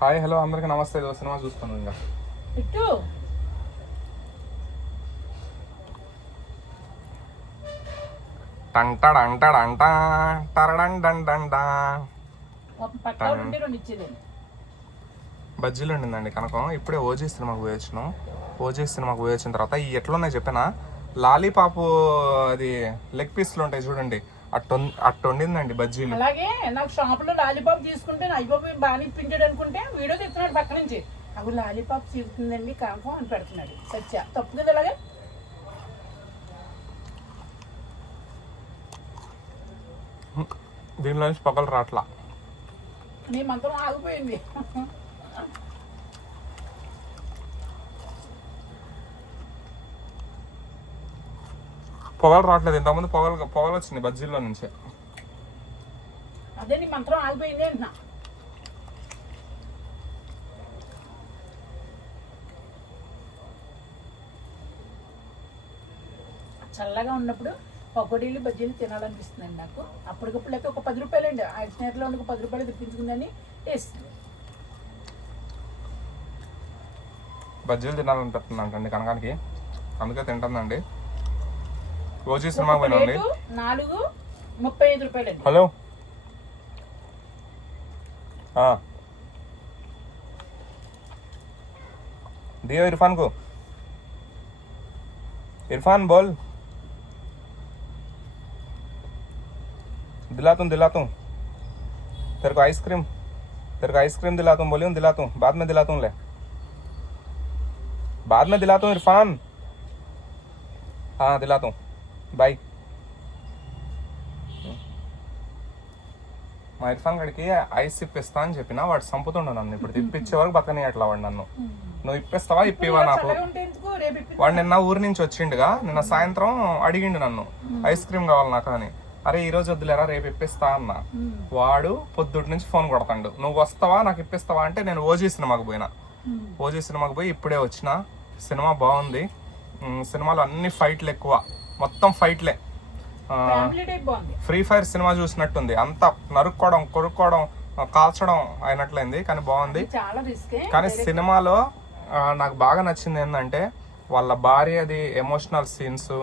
Hi hello అందరికి నమస్తే. ఏదో సినిమా చూస్తాను ఇంకా ఇటు టంటడంటడంట టరడండండంట. పట్టా ఉండి రెండు ఇచ్చేదండి. బజ్జీలు ఉండిందండి కనకం. ఇప్పుడే ఓజీ సినిమాకి పోయొచ్చినాం. ఓజీ సినిమాకి పోయొచ్చిన తర్వాత ఈ ఎట్లున్నాయి చెప్పినా లాలీపాపు అది లెగ్ పీస్లు ఉంటాయి చూడండి, అట్టు వండిందండి బజ్జీలు. అలాగే నాకు షాప్ లో లాలీపాప్ తీసుకుంటే అయిపోయి బాగా ఇప్పించాడు అనుకుంటే వీడియో తెస్తున్నాడు పక్క నుంచి, అవి లాలీపాప్ తీసుకుందండి కాకం అని పెడుతున్నాడు. సత్య తప్పు కదా అలాగే. దీనిలో నుంచి పొగలు రాట్లా. నీ మంత్రం ఆగిపోయింది. పొగలు రావట్లేదు. ఇంతకుముందు పొగలు వచ్చింది బజ్జీల్లో నుంచి. అదే నీ మంత్రం ఆగిపోయింది అంటున్నా. చల్లగా ఉన్నప్పుడు పకోడీలు బజ్జీలు తినాలనిపిస్తుందండి నాకు. అప్పటికప్పుడు అయితే ఒక 10 రూపాయలు అండి, ఆ స్నేహితులో ఒక 10 రూపాయలు తెప్పించుకుందని వేస్తుంది. బజ్జీలు తినాలనిపిస్తుందంటండి కనకానికి, అందుకే తింటుందండి. OG cinema పోయినండి. 4.35 రూపాయలండి. హలో दियो इरफान को. इरफान बोल. दिलाता हूँ तेरे को आइसक्रीम दिलाता हूँ. बोलियो दिलाता हूँ, बाद में दिलाता हूँ. ले बाद में दिलाता हूँ इरफान. हाँ दिलाता हूँ, बाय. మా ఇర్ఫాన్ గడికి ఐస్ ఇప్పిస్తా అని చెప్పిన, వాడు చంపుతుండ నన్ను. ఇప్పుడు ఇప్పించే వరకు బతకని అట్లా వాడు నన్ను. నువ్వు ఇప్పిస్తావా ఇప్పివా నాకు. వాడు నిన్న ఊరి నుంచి వచ్చిండుగా, నిన్న సాయంత్రం అడిగిండు నన్ను ఐస్ క్రీమ్ కావాలి నాకు అని. అరే ఈ రోజు వద్దులేరా రేపు ఇప్పిస్తా అన్న. వాడు పొద్దుటి నుంచి ఫోన్ కొడతాడు, నువ్వు వస్తావా నాకు ఇప్పిస్తావా అంటే. నేను ఓజీ సినిమాకి పోయినా. ఓజీ సినిమాకి పోయి ఇప్పుడే వచ్చిన. సినిమా బాగుంది. సినిమాలో అన్ని ఫైట్లు ఎక్కువ, మొత్తం ఫైట్లే. ఫ్రీ ఫైర్ సినిమా చూసినట్టుంది, అంత నరుక్కోవడం కొరుక్కోవడం కాల్చడం అయినట్లయింది. కానీ బాగుంది. కానీ సినిమాలో నాకు బాగా నచ్చింది ఏంటంటే వాళ్ళ భార్యది ఎమోషనల్ సీన్స్,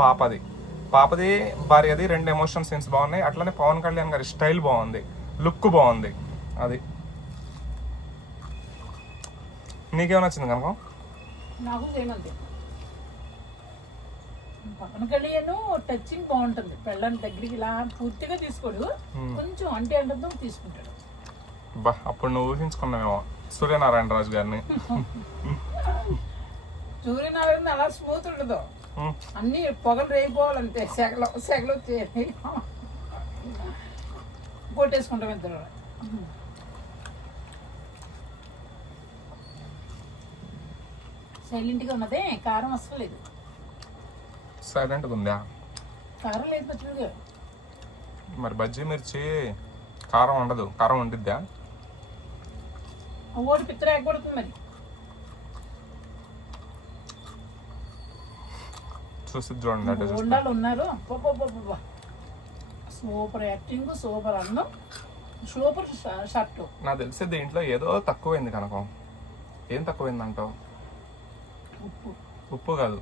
పాపది భార్యది 2 ఎమోషనల్ సీన్స్ బాగున్నాయి. అట్లనే పవన్ కళ్యాణ్ గారి స్టైల్ బాగుంది, లుక్ బాగుంది. అది నీకేం నచ్చింది కనుక? పవన్ కళ్యాణ్ టచింగ్ బాగుంటుంది. పెళ్ళని దగ్గరికి ఇలా పూర్తిగా తీసుకోడు, కొంచెం అంటే అంటతో తీసుకుంటాడు. బా అప్పుడు నువ్వు ఊహించుకున్నావేమో సూర్యనారాయణ రాజు గారిని. సూర్యనారాయణ అలా స్మూత్ ఉండదు, అన్ని పొగలు రేగిపోవాలంతే. సెగలు వచ్చేది కొట్టేసుకుంటాం ఇద్దరు. సైలెంట్గా ఉన్నదే, కారం అసలు లేదు. సైలెంట్గా ఉందా? కారం లేదు పచ్చిమిరపకాయ. మరి బజ్జీ మిర్చి కారం ఉండదు, కారం వండిద్దా? ఓడి పిత్తర ఎగ్గొడుతుంది మరి. చూసి చూడండి. ఉండాలి ఉన్నారు. సూపర్ యాక్టింగ్, సూపర్ అన్నం, సూపర్ షర్ట్. నాకు తెలిసి దీంట్లో ఏదో తక్కువైంది కనుక. ఏం తక్కువైంది అంటావు? ఉప్పు కాదు,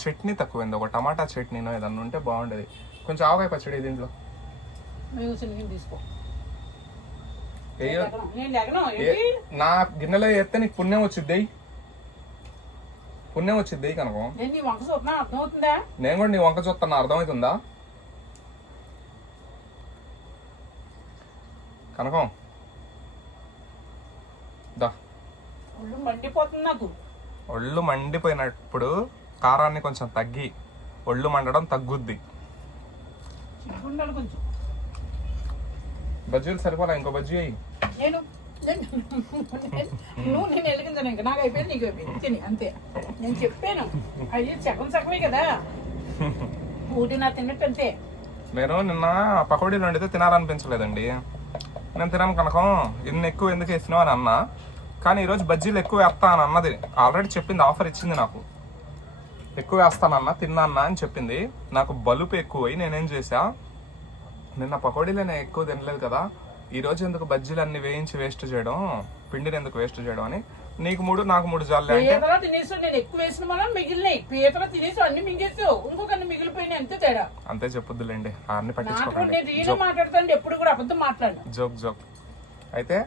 చట్నీ తక్కువైంది. ఒక టమాటా చట్నీనో ఏదన్నా ఉంటే బాగుండేది. కొంచెం ఆవకాయ పచ్చడి దీంట్లో తీసుకో. నా గిన్నెలో వేస్తే నీకు పుణ్యం వచ్చిద్ది, పుణ్యం వచ్చిద్ది కనుక. అర్థమవుతుందా? నేను కూడా నీ వంక చూస్తున్నా, అర్థమవుతుందా కనకం? దా. ఒళ్ళు మండిపోతుంది నాకు. ఒళ్ళు మండిపోయినప్పుడు కారాన్ని కొంచెం తగ్గి, ఒళ్ళు మండడం తగ్గుద్ది. బజ్జీలు సరిపోలే, ఇంకో బజ్జీ అయ్యి. నేను ఎలిగించాను ఇంకా, నాకు అయిపోయింది నీకు అయిపోయింది తిని అంతే. నేను చెప్పాను అయ్యి సగమే కదా, ఊటి నా తిన్నట్టు అంతే. నేను నిన్న పకోడీలు వండితే తినాలనిపించలేదండి. నేను తినాను కనుక ఇన్ని ఎక్కువ ఎందుకు వేసినావు అని అన్నా. కానీ ఈరోజు బజ్జీలు ఎక్కువ వేస్తా అని అన్నది. ఆల్రెడీ చెప్పింది, ఆఫర్ ఇచ్చింది నాకు. ఎక్కువ వేస్తానన్నా తిన్నా అని చెప్పింది. నాకు బలుపు ఎక్కువై నేనేం చేసా, నిన్న పకోడీలు నేను ఎక్కువ తినలేదు కదా, ఈ రోజు ఎందుకు బజ్జీలు అన్ని వేయించి వేస్ట్ చేయడం, పిండిని ఎందుకు వేస్ట్ చేయడం అని నీకు 3 నాకు 3 జాలే అంటే పీతలో తినేసి నేను ఎక్కువ వేసిన మనం మిగిలినాయి, పీతలో తినేసి అన్ని మింగేసావు, ఇంకొకరిని మిగిలిపోయినాయి, అంతే తేడా. అంతే చెప్పొద్దులేండి, అన్ని నాకు పట్టించుకోకండి. నేను రీలో మాట్లాడతాను, ఎప్పుడు కూడా అబద్ధం మాట్లాడు. జోక్ అయితే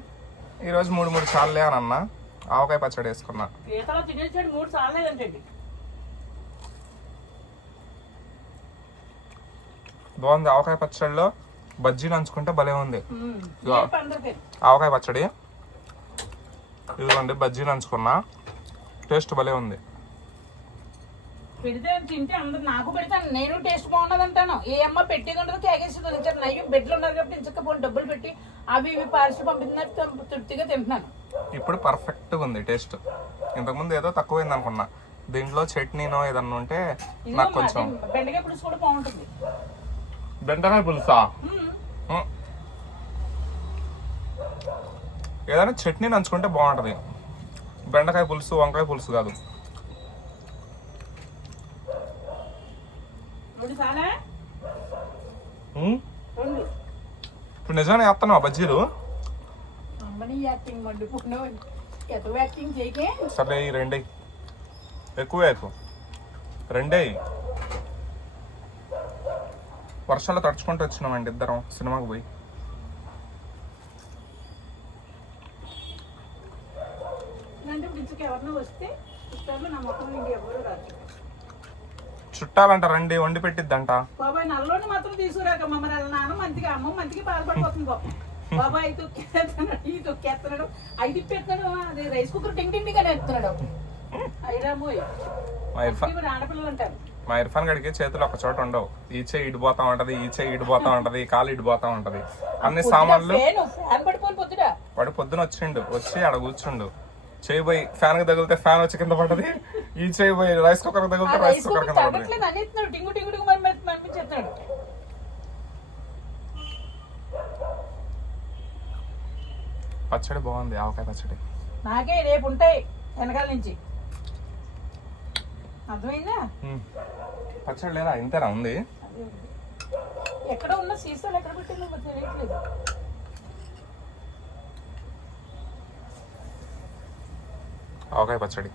ఈరోజు 3 సార్లే అని అన్నా. ఆవకాయ పచ్చడి వేసుకున్నా. పీతలో తినేసాడు 3 సార్లు లేదంటే. బాగుంది. ఆవకాయ పచ్చడిలో బజ్జీలు నంచుకుంటే భలే ఉంది. అందరికీ ఆవకాయ పచ్చడి ఇదిగోండి, బజ్జీలు నంచుకున్నా, టేస్ట్ భలే ఉంది. పెడితే తింటే అందరు నాకు పెడతాను, నేను టేస్ట్ బాగున్నది అంటాను. ఏ అమ్మ పెట్టేది ఉండదు, కేకేస్తుంది. ఇంకా నయ్యం బెడ్లు ఉన్నారు కాబట్టి ఇంచకపోతే డబ్బులు పెట్టి అవి ఇవి పార్సల్ పంపించినట్టు తృప్తిగా తింటున్నాను. ఇప్పుడు పర్ఫెక్ట్గా ఉంది టేస్ట్. ఇంతకుముందు ఏదో తక్కువైంది అనుకున్నా. దీంట్లో చట్నీనో ఏదన్నా ఉంటే నాకు కొంచెం. బెండకాయ పులుసు కూడా బాగుంటుంది. బెండకాయ పులుసా? ఏదైనా చట్నీ నంచుకుంటే బాగుంటది, బెండకాయ పులుసు వంకాయ పులుసు కాదు. ఇప్పుడు నిజంగానే వేస్తున్నావు బజ్జీలు? సరే ఈ 2 ఎక్కువ రెండే. వర్షాలు తడుచుకుంటూ వచ్చినామండి ఇద్దరం సినిమాకి పోయి. చుట్టాలంట రండి, వండి పెట్టిద్దంట. బాబాయ్ నల్లోని మాత్రం తీసుకురాక మమ్మల్ని నాన్న మంచిగా అమ్మ మంచిగా బాధపడిపోతుంది పాపం. బాబాయ్ తొక్కేస్తున్నాడు, ఈ తొక్కేస్తున్నాడు, ఐదు ఇప్పేస్తున్నాడు, అది రైస్ కుక్కర్ టింగ్ టింగ్ ఎత్తున్నాడు. అయిరాబోయ్ ఆడపిల్లలు అంటారు. మా ఇర్ఫాన్ గడికి చేతులు ఒక చోట ఉండవు. ఈ చెయ్యి ఇడిపోతా ఉంటది, ఈ చెయ్యి ఇడిపోతా ఉంటది, కాలు ఇడిపోతా ఉంటది. అన్ని సామాన్లు వాడు పొద్దున వచ్చి ఆడ కూర్చుండు. చేయి పోయి ఫ్యాన్ కి తగిలితే ఫ్యాన్ వచ్చి కింద పడ్డది, ఈ చేయి పోయి రైస్ కుక్కర్ తగిలితే రైస్ కుక్కర్ కింద పడ్డది. పచ్చడి బాగుంది, ఆవకాయ పచ్చడి. నాకే రేపు ఉంటాయి వెనకాల నుంచి, అర్థమైందా? పచ్చడి లేదా? ఇంతేనా ఉంది? ఎక్కడ ఉన్న సీసాలు ఎక్కడ పెట్టిందో తెలియట్లేదు. ఆవకాయ పచ్చడి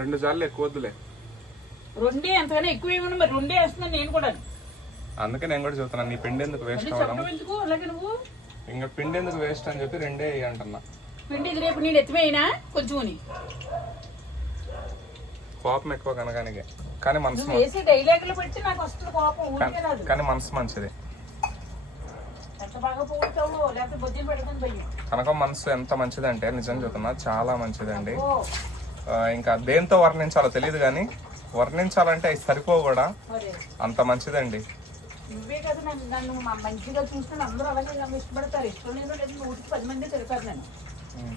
రెండు జార్లు ఎక్కువ వద్దులే. రెండే ఎంతగానో ఎక్కువ ఏమన్నా, మరి రెండే వేస్తున్నాను నేను కూడా. అందుకే నేను కూడా చెబుతున్నాను, నీ పిండి ఎందుకు వేస్ట్ అవ్వడం, ఇంకా పిండి ఎందుకు వేస్ట్ అని చెప్పి 2 అంటున్నా. పిండి ఇది రేపు నేను ఎత్తిపోయినా కొంచెం కోపం ఎక్కువ కనగానికే, కానీ మనసు వేసి డైలాగులు పెట్టి నాకు వస్తుంది కోపం, ఊరికే రాదు. కానీ మనసు మంచిది. ఎంత బాగా పోతావో లేకపోతే బొజ్జలు పెడతాను భయ్య. కనకం మనసు ఎంత మంచిదంటే నిజం చెప్తున్నా, చాలా మంచిదండి. ఇంకా దేంతో వర్ణించాలో తెలియదు, కానీ వర్ణించాలంటే అవి సరిపో కూడా, అంత మంచిదండి. నువ్వే కదా నన్ను మంచిగా చూస్తే అందరూ అలాగే నన్ను ఇష్టపడతారు. ఇష్టం లేదు 110 మంది తిడతారు నన్ను,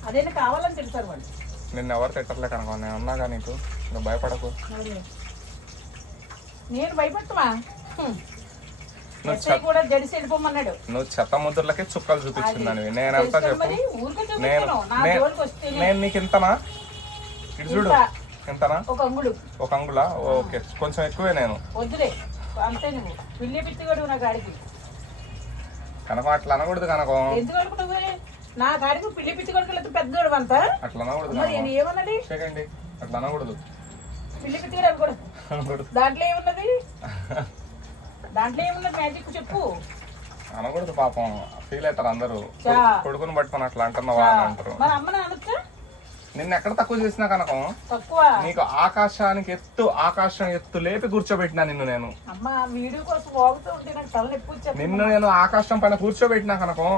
అదేనా కావాలని తిడతారు వాళ్ళు. నిన్ను ఎవరు తిట్టర్లే కనుక, నేను అన్నాగా నీకు, నువ్వు భయపడకు. నేను భయపడతావా? కూడా జడిసి వెళ్ళిపోమన్నాడు. నువ్వు చెత్త ముద్రలకే చుక్కలు చూపించిందానివి. నేనంతా చెప్పు, నేను నీకు ఇంతనా? ఇటు చూడు, ఎంతనా? ఒక అంగుళా? ఓకే, కొంచెం ఎక్కువే. నేను వద్దులే అంతే, నువ్వు పిల్లి పిచ్చిగడు నా గాడికి. కనకం అట్లా అనకూడదు. కనకం ఎందుకు అనుకుంటున్నావే? నా గాడికి పిల్లి పిచ్చి కొడుకు పెద్దోడు అంతా అట్లా అనకూడదు. ఏమన్నది? అట్లా అనకూడదు, పిల్లి పిచ్చిగడు అనకూడదు. దాంట్లో ఏమున్నది? దాంట్లో ఏమున్నది మ్యాజిక్ చెప్పు. అనకూడదు, పాపం ఫీల్ అవుతారు అందరూ. కొడుకుని పట్టుకొని అట్లా అంటున్నావా అని అంటారు. మరి అమ్మని అనొచ్చా? నిన్ను ఎక్కడ తక్కువ చేసినా కనకం, నీకు ఆకాశానికి ఆకాశం ఎత్తు లేపి కూర్చోబెట్టినా నిన్ను నేను. నిన్ను నేను ఆకాశం పైన కూర్చోబెట్టినా కనకం,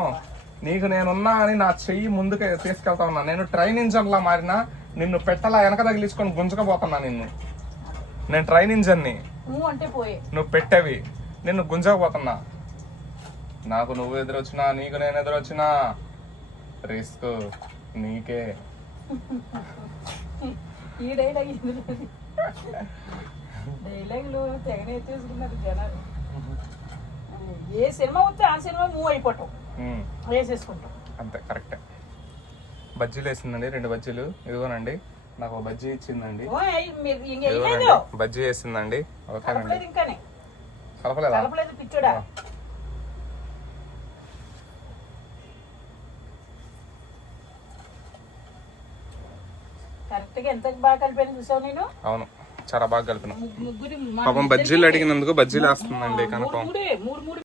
నీకు నేనున్నా అని నా చెయ్యి ముందుకే తీసుకెళ్తా ఉన్నా. నేను ట్రైన్ ఇంజన్ లా మారినా, నిన్ను పెట్టలా వెనక తగిలించుకొని గుంజకపోతున్నా నిన్ను. నేను ట్రైన్ ఇంజన్ ని, నువ్వు పెట్టేవి, నిన్ను గుంజకపోతున్నా. నాకు నువ్వు ఎదురొచ్చినా, నీకు నేను ఎదురొచ్చినా రిస్క్ నీకే. ఈ డైలాగులు తెగనే తీసుకున్నారు జనాలు. ఏ సినిమా వస్తే ఆ సినిమా మూవ్ అయిపోవటం, వేసేసుకుంటాం. అంతే, కరెక్టే. బజ్జీలు వేసిందండి, 2 బజ్జీలు. ఇదిగోనండి నాకు ఒక బజ్జీ ఇచ్చిందండి. ఓ, మీరు ఇంకేయలేదు. ఇదిగోనండి బజ్జీ వేసిందండి. ఓకేనండి. కలపలేదు ఇంకానే. కలపలేదా? కలపలేదు పిచ్చోడా. కరెక్ట్ గా ఎంత బాగా కలిపాను చూసావు నేను. అవును, చాలా బాగా కలిపిన. ముగ్గురి పాపం బజ్జీలు అడిగినందుకు బజ్జీలు వేస్తుందండి కనకం. మూడు